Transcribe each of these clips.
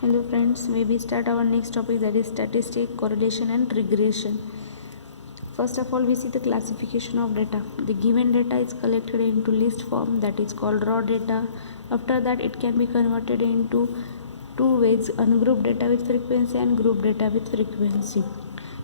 Hello friends, we start our next topic, that is statistic, correlation and regression. First of all, we see the classification of data. The given data is collected into list form, that is called raw data. After that, it can be converted into two ways: ungrouped data with frequency and group data with frequency.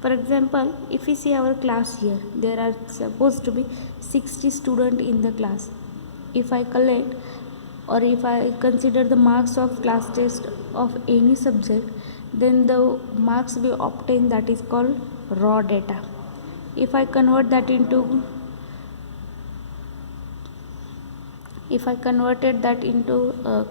For example, if we see our class here, there are supposed to be 60 students in the class. If I collect or if I consider the marks of class test of any subject, then the marks we obtain, that is called raw data. If I convert that into if I converted that into a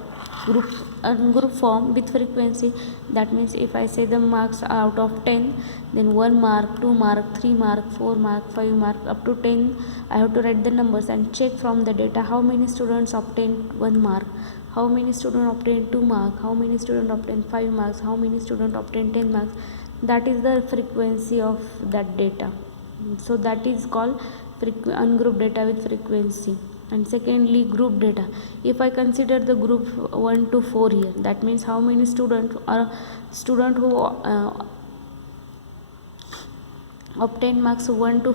group form with frequency, that means if I say the marks out of 10, then 1 mark, 2 mark, 3 mark, 4 mark, 5 mark, up to 10, I have to write the numbers and check from the data how many students obtained 1 mark, how many students obtained 2 mark, how many students obtained 5 marks, how many students obtained 10 marks. That is the frequency of that data. So that is called ungrouped data with frequency. And secondly, group data. If I consider the group 1 to 4 here, that means how many students or student who obtain marks 1 to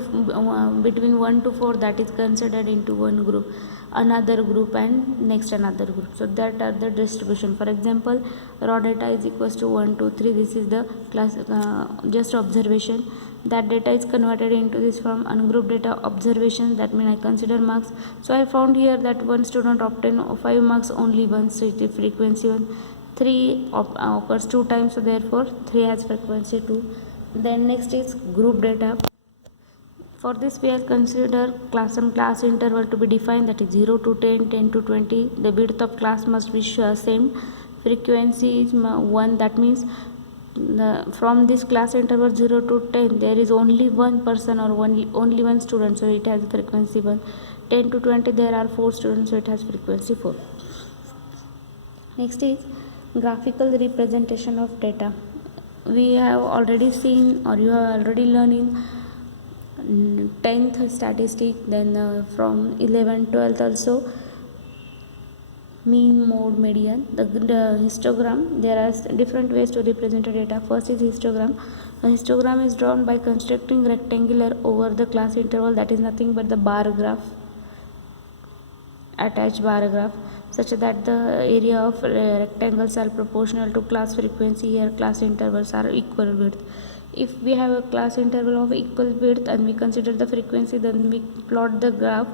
between 1 to 4, that is considered into one group, another group, and next another group. So that are the distribution. For example, raw data is equals to 1 2 3. This is the class just observation. That data is converted into this form, ungrouped data observation. That means I consider marks. So I found here that one student obtained 5 marks only once, so it is frequency 1. 3 occurs 2 times, so therefore 3 has frequency 2. Then next is group data. For this we will consider class interval to be defined, that is 0 to 10, 10 to 20. The width of class must be same. Frequency is 1. That means from this class interval 0 to 10, there is only one person or only one student, so it has frequency 1. 10 to 20, there are 4 students, so it has frequency 4. Next is graphical representation of data. We have already seen, or you have already learned in 10th statistic, then from 11th 12th also, mean, mode, median. The histogram, there are different ways to represent a data. First is histogram. A histogram is drawn by constructing rectangular over the class interval, that is nothing but the bar graph, attached bar graph, such that the area of rectangles are proportional to class frequency. Here class intervals are equal width. If we have a class interval of equal width and we consider the frequency, then we plot the graph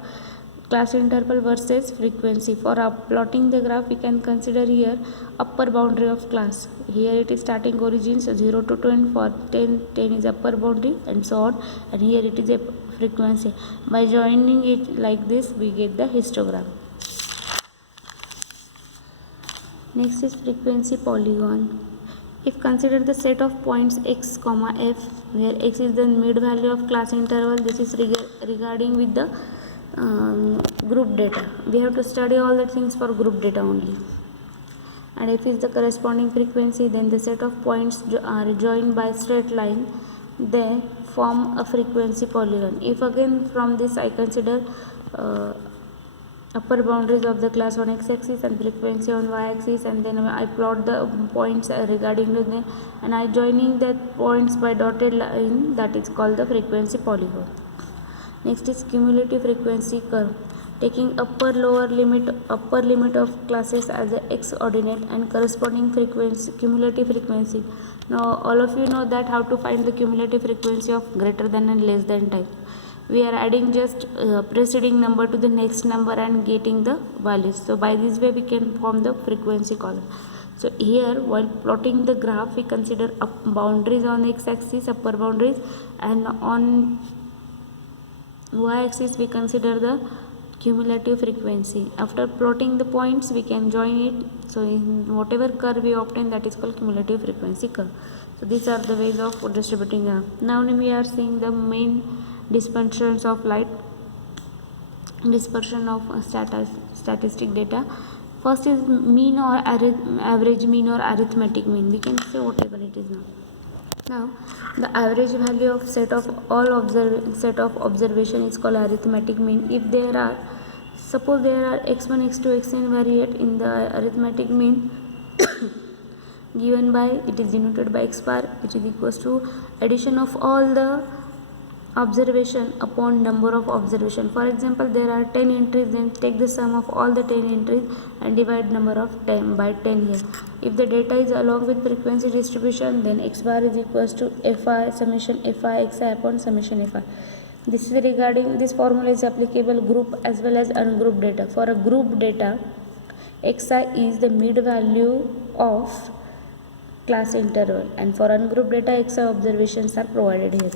class interval versus frequency. For plotting the graph, we can consider here upper boundary of class. Here it is starting origin, so 0 to 10. For 10 is upper boundary and so on, and here it is a frequency. By joining it like this, we get the histogram. Next is frequency polygon. If consider the set of points x, f, where x is the mid value of class interval, this is regarding with the group data. We have to study all the things for group data only. And if is the corresponding frequency, then the set of points are joined by straight line, they form a frequency polygon. If again from this I consider upper boundaries of the class on x-axis and frequency on y-axis, and then I plot the points regarding to them, and I joining the points by dotted line, that is called the frequency polygon. Next is cumulative frequency curve. Taking upper limit of classes as the x ordinate and corresponding frequency, cumulative frequency. Now all of you know that how to find the cumulative frequency of greater than and less than type. We are adding just preceding number to the next number and getting the values. So by this way we can form the frequency column. So here while plotting the graph, we consider boundaries on x-axis, upper boundaries, and on y-axis we consider the cumulative frequency. After plotting the points, we can join it. So in whatever curve we obtain, that is called cumulative frequency curve. So these are the ways of distributing graph. Now we are seeing the main dispersions of light, dispersion of statistic data. First is mean or average mean or arithmetic mean. We can say whatever it is now. Now the average value of set of observation is called arithmetic mean. If there are, suppose there are x1, x2, xn variate in the arithmetic mean, given by, it is denoted by x bar, which is equals to addition of all the observation upon number of observation. For example, there are 10 entries, then take the sum of all the 10 entries and divide number of 10 by 10 here. If the data is along with frequency distribution, then x bar is equals to fi summation fi xi upon summation fi. This is regarding, this formula is applicable group as well as ungrouped data. For a group data, xi is the mid value of class interval, and for ungrouped data xi observations are provided here.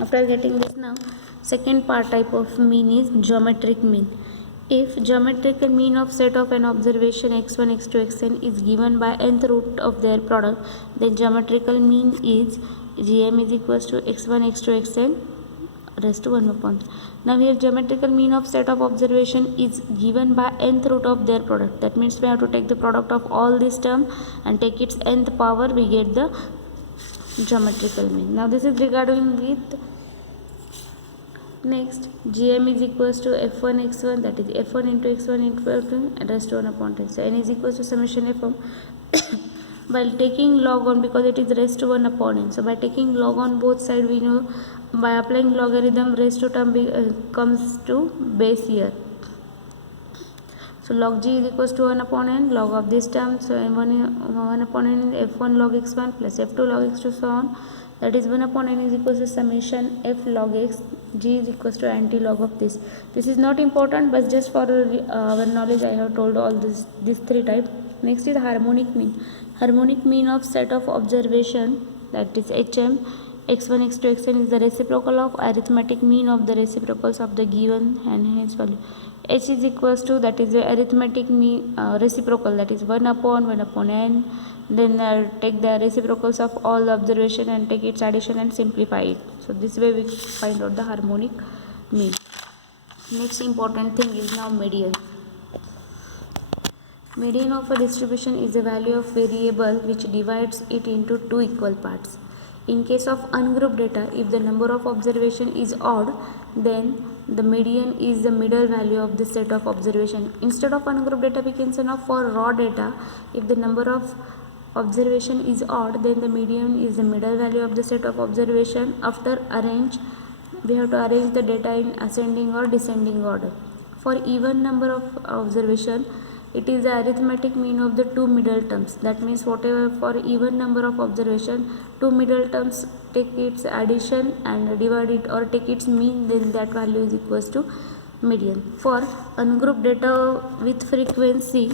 After getting this, now second part type of mean is geometric mean. If geometrical mean of set of an observation x1 x2 xn is given by nth root of their product, then geometrical mean is gm is equals to x1 x2 xn raised to 1 upon. Now here geometrical mean of set of observation is given by nth root of their product. That means we have to take the product of all this term and take its nth power, we get the geometrical mean. Now this is regarding with next, gm is equals to f1 x1, that is f1 into x1 into f2 and raised to 1 upon 10. So n is equals to summation f1 while taking log on, because it is raised to 1 upon n. So by taking log on both sides, we know by applying logarithm, raised to term comes to base here. So log g is equals to 1 upon n, log of this term, so 1 upon n is f1 log x1 plus f2 log x2, so on. That is 1 upon n is equals to summation f log x, g is equals to anti-log of this. This is not important, but just for our knowledge I have told all these three types. Next is harmonic mean. Harmonic mean of set of observation, that is hm, x1 x2 xn is the reciprocal of arithmetic mean of the reciprocals of the given and hence value. H is equals to, that is the arithmetic mean reciprocal, that is 1 upon n. Then take the reciprocals of all the observation and take its addition and simplify it. So this way we find out the harmonic mean. Next important thing is now median. Median of a distribution is a value of variable which divides it into two equal parts. In case of ungrouped data, if the number of observation is odd, then the median is the middle value of the set of observation. Instead of ungrouped data, we can say now for raw data, if the number of observation is odd, then the median is the middle value of the set of observation. After we have to arrange the data in ascending or descending order. For even number of observation, it is the arithmetic mean of the two middle terms. That means whatever for even number of observation, two middle terms, take its addition and divide it or take its mean, then that value is equals to median. For ungrouped data with frequency,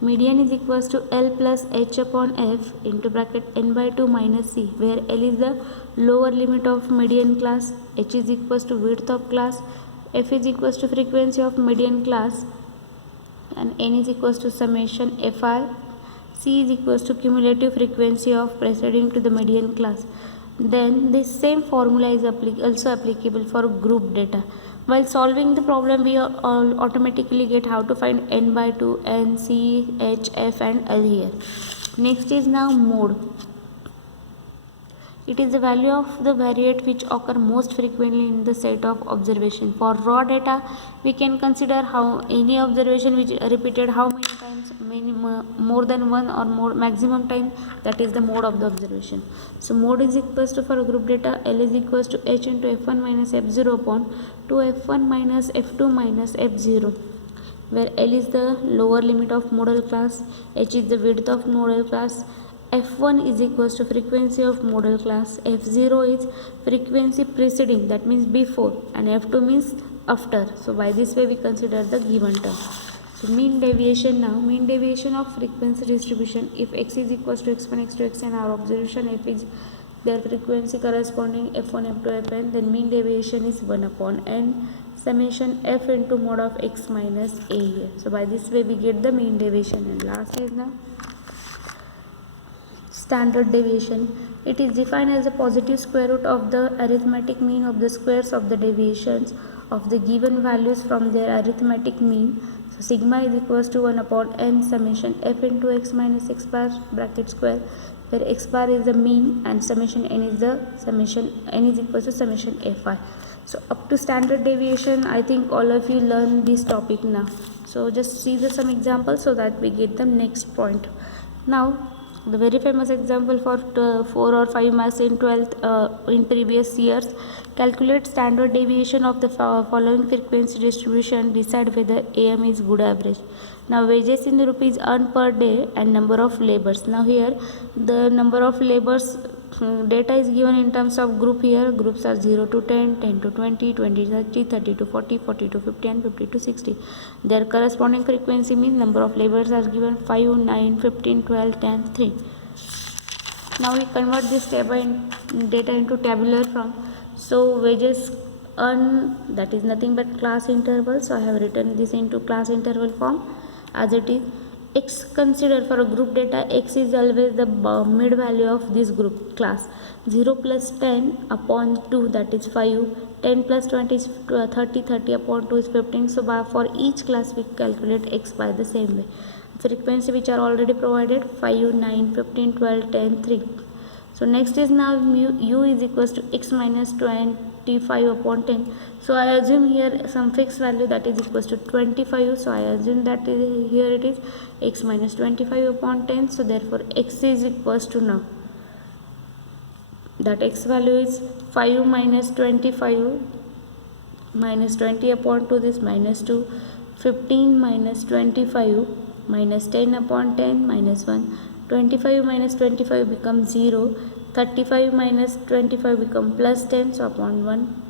median is equals to L plus H upon F into bracket n by 2 minus C, where L is the lower limit of median class, H is equals to width of class, F is equals to frequency of median class, and n is equals to summation fi, C is equals to cumulative frequency of preceding to the median class. Then this same formula is also applicable for group data. While solving the problem, we all automatically get how to find n by 2, n, c, h, f and l here. Next is now mode. It is the value of the variate which occur most frequently in the set of observation. For raw data, we can consider how any observation which repeated how many times, more than one or more maximum time, that is the mode of the observation. So mode is equals to, for group data, L is equals to h into f1 minus f0 upon 2f1 minus f2 minus f0, where L is the lower limit of modal class, h is the width of modal class, f1 is equals to frequency of modal class, f0 is frequency preceding, that means before, and f2 means after. So by this way we consider the given term. So mean deviation now, mean deviation of frequency distribution. If x is equals to x1, x2, xn, our observation f is their frequency corresponding f1, f2, fn, then mean deviation is 1 upon n summation f into mod of x minus a here. So by this way we get the mean deviation. And last is now standard deviation. It is defined as the positive square root of the arithmetic mean of the squares of the deviations of the given values from their arithmetic mean. So sigma is equals to 1 upon n summation f into x minus x bar bracket square, where x bar is the mean and summation n is the summation, n is equals to summation fi. So up to standard deviation, I think all of you learn this topic now. So just see some examples so that we get the next point. Now The very famous example for 4 or 5 marks in 12th in previous years. Calculate standard deviation of the following frequency distribution. Decide whether AM is good average. Now wages in rupees earned per day and number of labors. Now here the number of labors data is given in terms of group. Here groups are 0 to 10, 10 to 20, 20 to 30, 30 to 40, 40 to 50 and 50 to 60. Their corresponding frequency means number of labors are given 5, 9, 15, 12, 10, 3. Now we convert this data into tabular form. So wages earned, that is nothing but class interval. So I have written this into class interval form as it is. X, consider for a group data, X is always the mid value of this group class. 0 plus 10 upon 2, that is 5. 10 plus 20 is 30. 30 upon 2 is 15. So for each class we calculate X by the same way. Frequency which are already provided, 5, 9, 15, 12, 10, 3. So next is now u is equals to x minus 25 upon 10. So I assume here some fixed value that is equals to 25. So I assume that here it is x minus 25 upon 10. So therefore x is equals to, now that x value is 5 minus 25 minus 20 upon 2, this minus 2, 15 minus 25 minus 10 upon 10 minus 1, 25 minus 25 becomes 0, 35 minus 25 become plus 10, so upon 1,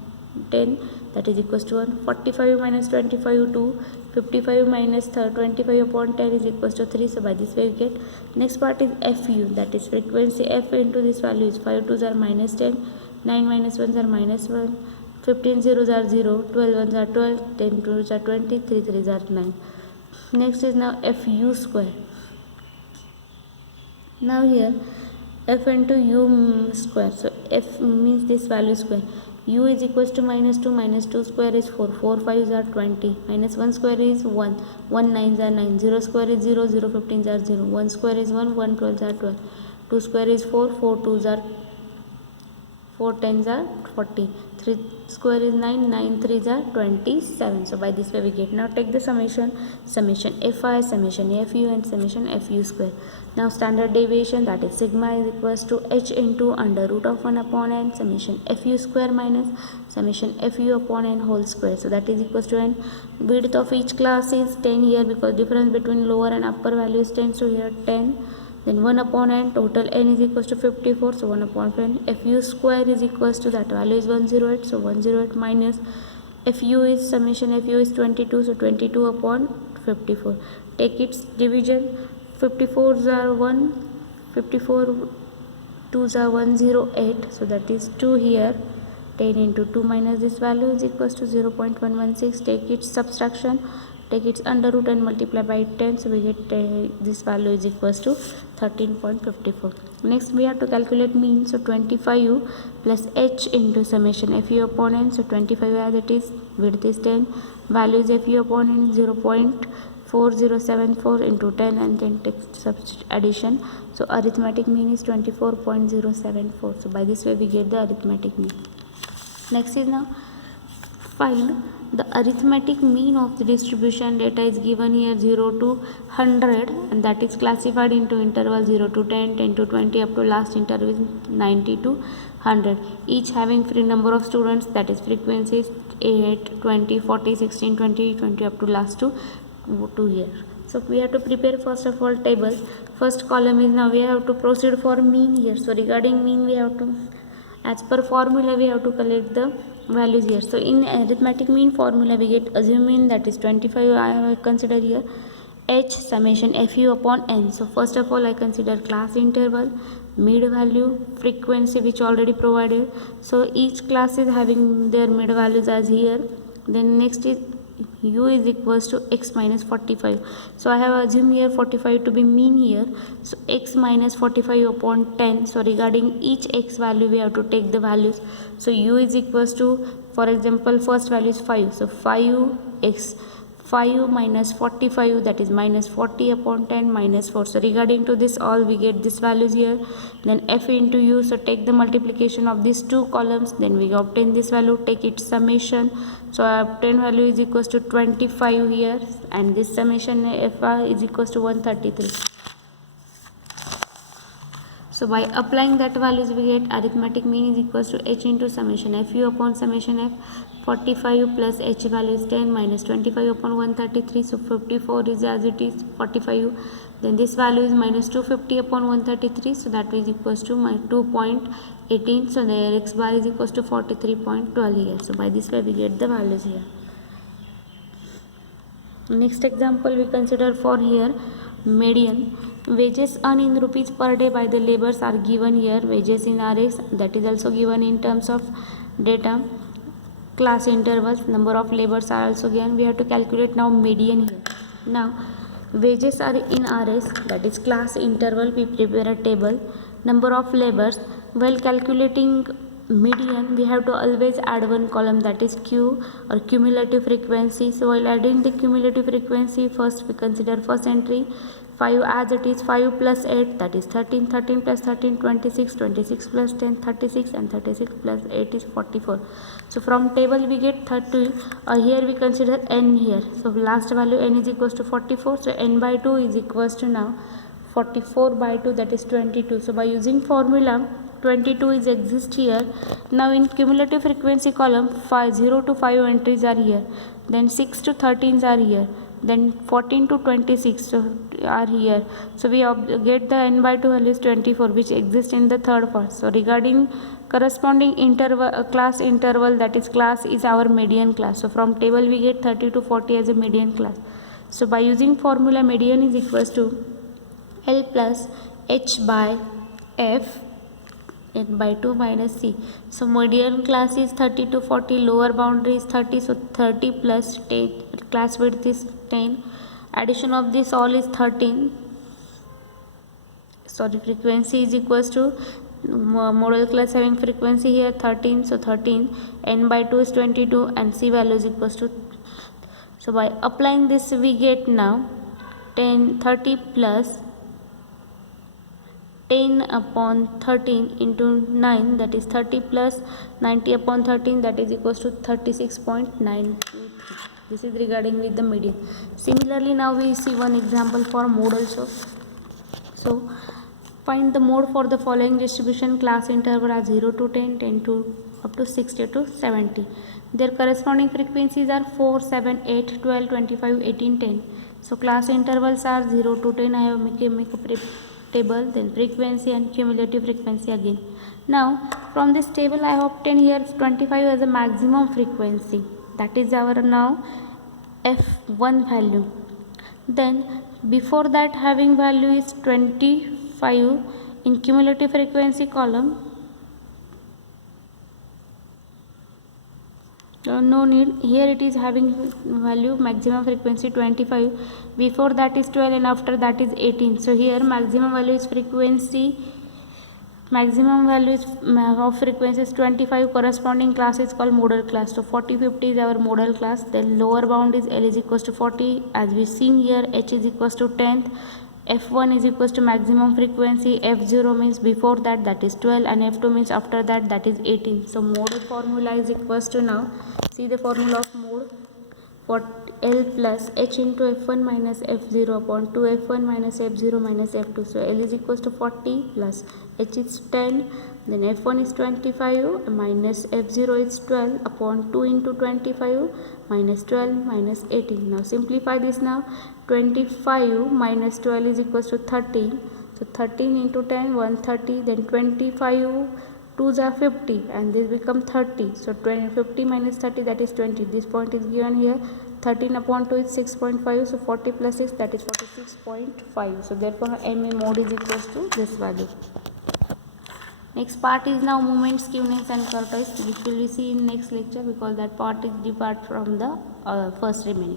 10, that is equals to 1, 45 minus 25 2, 55 minus 25 upon 10 is equals to 3, so by this way we get. Next part is FU, that is frequency F into this value is 5 2s are minus 10, 9 minus 1s are minus 1, 15 zeros are 0, 12 1s are 12, 10 2s are 20, 3 3s are 9. Next is now FU square. Now here F into U square, so F means this value square. U is equals to minus 2, minus 2 square is 4, 4 5s are 20, minus 1 square is 1, 1 9s are 9, 0 square is 0, 0 15s are 0, 1 square is 1, 1 12s are 12, 2 square is 4, 4 2s are 4 10s are 40, 3 square is 9, 9 3s are 27. So by this way we get. Now take the summation Fi, summation Fu and summation Fu square. Now standard deviation, that is sigma is equals to h into under root of 1 upon n summation Fu square minus summation Fu upon n whole square. So that is equals to n. Width of each class is 10 here because difference between lower and upper value is 10. So here 10. Then 1 upon n, total n is equals to 54, so 1 upon n. Fu square is equals to, that value is 108, so 108 minus Fu is summation Fu is 22, so 22 upon 54. Take its division, 54s are 1, 54 2s are 108, so that is 2 here. 10 into 2 minus this value is equals to 0.116. Take its subtraction, take its under root and multiply by 10, so we get this value is equals to 13.54. Next we have to calculate mean, so 25 plus h into summation Fu upon n, so 25 as it is, width is 10, value is Fu upon n 0.4074 into 10 and then take addition, so arithmetic mean is 24.074. so by this way we get the arithmetic mean. Next is now find the arithmetic mean of the distribution. Data is given here 0 to 100 and that is classified into interval 0 to 10, 10 to 20 up to last interval is 90 to 100, each having free number of students, that is frequencies 8, 20, 40, 16, 20, 20 up to last to 2 here. So we have to prepare first of all table. First column is, now we have to proceed for mean here. So regarding mean we have to, as per formula we have to collect the values here. So in arithmetic mean formula we get assume mean, that is 25 I have considered here, h summation Fu upon n. So first of all I consider class interval, mid value, frequency which already provided. So each class is having their mid values as here. Then next is u is equals to x minus 45. So I have assumed here 45 to be mean here. So x minus 45 upon 10. So regarding each x value we have to take the values. So u is equals to, for example, first value is 5. So 5x, 5 minus 45, that is minus 40 upon 10 minus 4. So regarding to this all we get these values here. Then f into u, so take the multiplication of these two columns, then we obtain this value, take its summation. So obtained value is equals to 25 here and this summation f is equals to 133. So by applying that values we get arithmetic mean is equals to h into summation fu upon summation f. 45 plus h value is 10 minus 25 upon 133, so 54 is as it is 45. Then this value is minus 250 upon 133, so that is equals to my 2.18. So the x bar is equals to 43.12 here. So by this way we get the values here. Next example we consider for here median. Wages earned in rupees per day by the laborers are given here. Wages in RX, that is also given in terms of data. Class intervals, number of laborers are also given. We have to calculate now median here. Now wages are in RS, that is class interval, we prepare a table. Number of laborers, while calculating median we have to always add one column, that is Q or cumulative frequency. So while adding the cumulative frequency, first we consider first entry 5 as it is. 5 plus 8, that is 13, 13 plus 13 26, 26 plus 10 36, and 36 plus 8 is 44. So from table we get 30. Here we consider n here, so last value n is equals to 44, so n by 2 is equals to now 44 by 2, that is 22. So by using formula 22 is exist here. Now in cumulative frequency column 0 to 5 entries are here, then 6 to 13s are here, then 14 to 26 are here. So we get the n by 2 value is 24, which exists in the third part. So regarding corresponding interval, class interval, that is class is our median class. So from table we get 30 to 40 as a median class. So by using formula median is equals to L plus H by F n by 2 minus C. So median class is 30 to 40, lower boundary is 30, so 30 plus 10, class width is 10, addition of this all is 13. Sorry, frequency is equals to model class having frequency here 13, so 13, n by 2 is 22, and C value is equals to. So by applying this we get now 30 plus 10 upon 13 into 9, that is 30 plus 90 upon 13, that is equals to 36.923. This is regarding with the median. Similarly now we see one example for mode also. So find the mode for the following distribution: class interval are 0 to 10, 10 to up to 60 to 70. Their corresponding frequencies are 4, 7, 8, 12, 25, 18, 10. So class intervals are 0 to 10. I have make a table, then frequency and cumulative frequency again. Now from this table I have obtained here 25 as a maximum frequency, that is our now F1 value. Then before that having value is 25 in cumulative frequency column. No need, here it is having value maximum frequency 25, before that is 12, and after that is 18. So here maximum value is frequency, maximum value is of frequency is 25, corresponding class is called modal class. So 40 50 is our modal class. Then lower bound is L is equals to 40, as we seen here H is equals to 10th, F1 is equals to maximum frequency, F0 means before that, that is 12, and F2 means after that, that is 18. So mode formula is equals to, now see the formula of mode, for L plus H into F1 minus F0 upon 2 F1 minus F0 minus F2. So L is equals to 40 plus H is 10, then F1 is 25 minus F0 is 12 upon 2 into 25 minus 12 minus 18. Now simplify this. Now 25 minus 12 is equals to 13. So 13 into 10 130, then 25 2s are 50, and this become 30. So 50 minus 30, that is 20. This point is given here. 13 upon 2 is 6.5, so 40 plus 6, that is 46.5. So therefore MA mode is equals to this value. Next part is now movement, skewness and curvature, which we will see in next lecture, because that part is different from the first remaining.